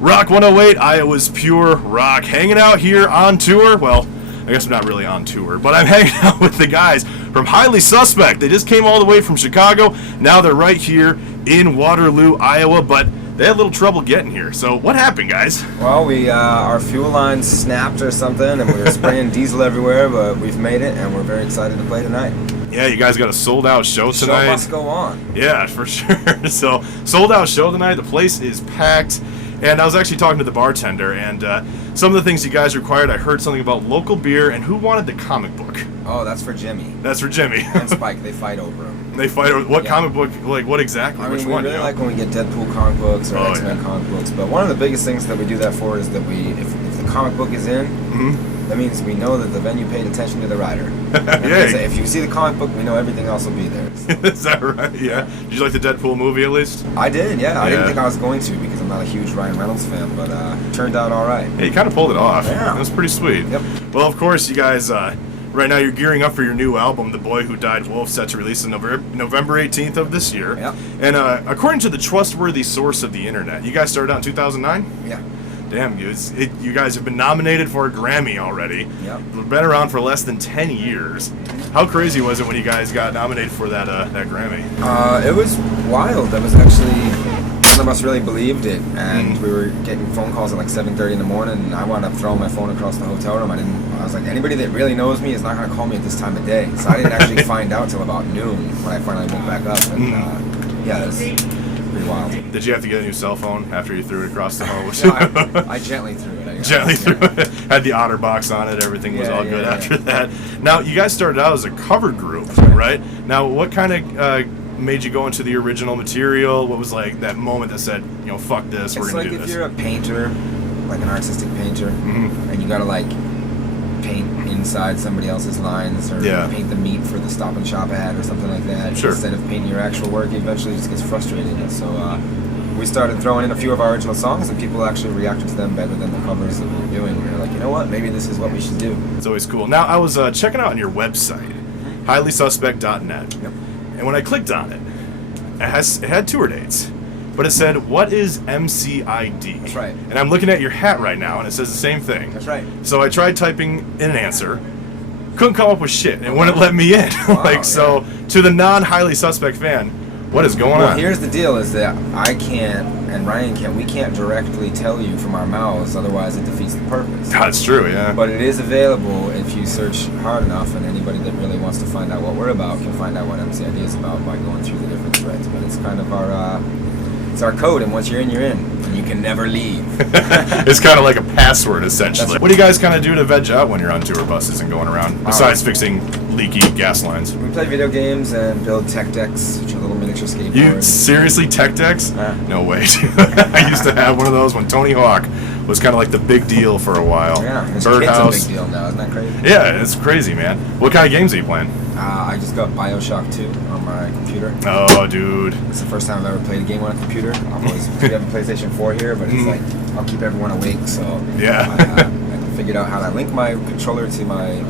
Rock 108, Iowa's pure rock. Hanging out here on tour. Well, I guess I'm not really on tour, but I'm hanging out with the guys from Highly Suspect. They just came all the way from Chicago. Now they're right here in Waterloo, Iowa, but they had a little trouble getting here. So what happened, guys? Well, our fuel line snapped or something, and we were spraying diesel everywhere, but we've made it, and we're very excited to play tonight. Yeah, you guys got a sold-out show tonight. Show must go on. Yeah, for sure. So, sold-out show tonight. The place is packed. And I was actually talking to the bartender, and some of the things you guys required, I heard something about local beer, and who wanted the comic book? Oh, that's for Jimmy. That's for Jimmy. And Spike, they fight over him. They fight over what comic book? Like what exactly? I mean, Which we one? really like when we get Deadpool comic books or X-Men yeah. comic books, but one of the biggest things that we do that for is that if the comic book is in, that means we know that the venue paid attention to the rider. Yeah. If you see the comic book, we know everything else will be there. So. Is that right? Yeah. Did you like the Deadpool movie at least? I did, yeah. I didn't think I was going to because I'm not a huge Ryan Reynolds fan, but it turned out all right. Yeah, you kind of pulled it off. Yeah. It was pretty sweet. Yep. Well, of course, you guys, right now you're gearing up for your new album, The Boy Who Died Wolf, set to release on November 18th of this year. Yep. And according to the trustworthy source of the internet, you guys started out in 2009? Yeah. Damn, you guys have been nominated for a Grammy already. Yep. You've been around for less than 10 years. How crazy was it when you guys got nominated for that Grammy? It was wild. That was actually, none of us really believed it, and we were getting phone calls at like 7:30 in the morning, and I wound up throwing my phone across the hotel room. I was like, anybody that really knows me is not going to call me at this time of day. So I didn't actually find out till about noon when I finally woke back up, and yeah, it was pretty wild. Did you have to get a new cell phone after you threw it across the hose? No, I gently threw it. Gently threw it. Had the otter box on it. Everything was all good after that. Now, you guys started out as a cover group, right? Now, what kind of made you go into the original material? What was like that moment that said, you know, fuck this, we're going to do this? It's like if you're a painter, like an artistic painter, and you got to like paint inside somebody else's lines or paint the meat for the Stop and Shop ad or something like that. Sure. Instead of painting your actual work, eventually it just gets frustrating. So we started throwing in a few of our original songs, and people actually reacted to them better than the covers that we were doing. We were like, you know what, maybe this is what we should do. It's always cool. Now, I was checking out on your website, highlysuspect.net, and when I clicked on it, it had tour dates. But it said, what is MCID? That's right. And I'm looking at your hat right now, and it says the same thing. That's right. So I tried typing in an answer, couldn't come up with shit, and it wouldn't let me in. Wow, So, to the non-highly suspect fan, what is going on? Well, here's the deal, is that I can't, and Ryan can't, we can't directly tell you from our mouths, otherwise it defeats the purpose. That's true, yeah. But it is available if you search hard enough, and anybody that really wants to find out what we're about can find out what MCID is about by going through the different threads. But it's kind of it's our code, and once you're in, and you can never leave. It's kind of like a password, essentially. What do you guys kind of do to veg out when you're on tour buses and going around, besides fixing leaky gas lines? We play video games and build tech decks, which are little miniature skateboards. You seriously, tech decks? No way. I used to have one of those when Tony Hawk was kind of like the big deal for a while. Yeah, it's Birdhouse. a big deal now, isn't that crazy? Yeah, it's crazy, man. What kind of games are you playing? I just got BioShock 2 on my computer. Oh, dude. It's the first time I've ever played a game on a computer. We have a PlayStation 4 here, but it's like, I'll keep everyone awake, so I figured out how to link my controller to my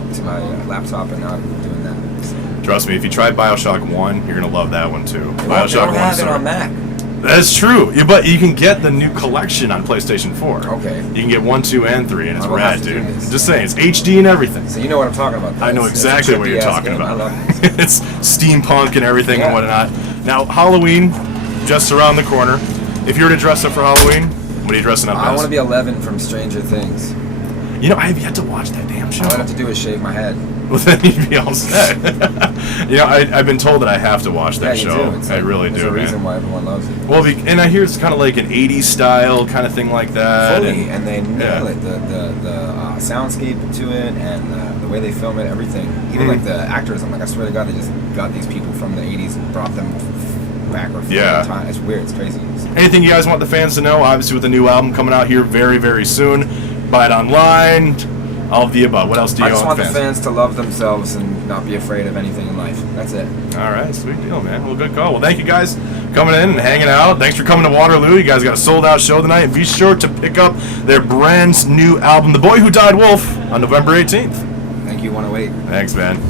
laptop, and now I'm doing that. So. Trust me, if you try BioShock 1, you're going to love that one, too. BioShock 1 have it on Mac. That's true, but you can get the new collection on PlayStation 4. Okay. You can get 1, 2, and 3, and it's rad, dude. Just saying, it's HD and everything. So you know what I'm talking about. I know exactly what you're talking about. I love it. It's steampunk and everything and whatnot. Now, Halloween, just around the corner. If you were to dress up for Halloween, what are you dressing up as? I want to be 11 from Stranger Things. You know, I have yet to watch that damn show. All I have to do is shave my head. Well, then you'd be all set. You know, I've been told that I have to watch that show. I really do, man. There's a reason why everyone loves it. Well, and I hear it's kind of like an 80s style kind of thing like that. Fully, and they nail it. The soundscape to it, and the way they film it, everything. Even like the actors, I'm like, I swear to God, they just got these people from the 80s and brought them back or forth time. It's weird, it's crazy. Anything you guys want the fans to know? Obviously, with the new album coming out here very, very soon. Buy it online. All of the above. What else do you want? I just want the fans to love themselves and not be afraid of anything in life. That's it. All right, sweet deal, man. Well, good call. Well, thank you guys coming in and hanging out. Thanks for coming to Waterloo. You guys got a sold-out show tonight. And be sure to pick up their brand new album, The Boy Who Died Wolf, on November 18th. Thank you, 108. Thanks, man.